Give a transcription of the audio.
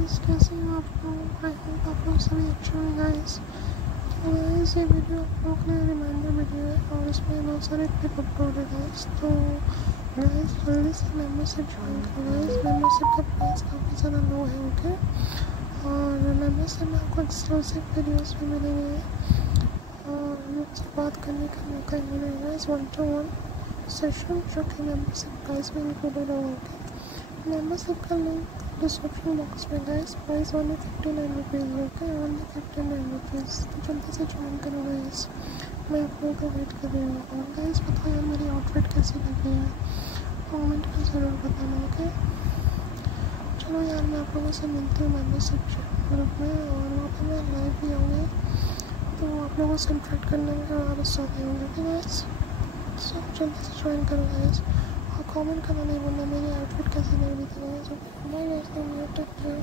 Guys, कैसे हो आप लोग? आई होप आप लोग सभी अच्छे होंगे गाइस। तो गाइस ये वीडियो आप लोग के लिए रिमाइंडर वीडियो है और इसमें बहुत सारे क्लिप अपलोड है गाइस। तो गाइस जल्दी से मेंबरशिप ज्वाइन करो गाइस। मेंबरशिप का प्राइस काफ़ी ज़्यादा लो है, ओके। और मेंबरशिप में आपको एक्सक्लूसिव वीडियोस भी मिलेंगे और मुझसे बात करने का मौका मिलेगा गाइस, 1-to-1 सेशन जो कि मेंबरशिप प्राइस में इंक्लूडेड होगा। मेंबरशिप का लिंक डिस्क्रिप्शन बॉक्स में guys. Price only 59 rupees, okay, only 59 rupees. तो जल्दी से ज्वाइन करो गाइस, मैं आप लोगों का वेट कर रही हूँ। और गाइस बताओ यार मेरी आउटफिट कैसी लग रही है, कमेंट में ज़रूर बताना, ओके। चलो यार मैं आप लोगों से मिलती हूँ मेंबरशिप ग्रुप में और वहाँ पर मैं लाइव भी आऊँगी, तो आप लोगों से इंटरेक्ट करने में और साथ होंगे, ओके गाइस। सो जल्दी से ज्वाइन करो गाइस और कमेंट करना नहीं भूलना मेरी आउटफिट कैसी लग रही थी guys. Okay bye guys, take care.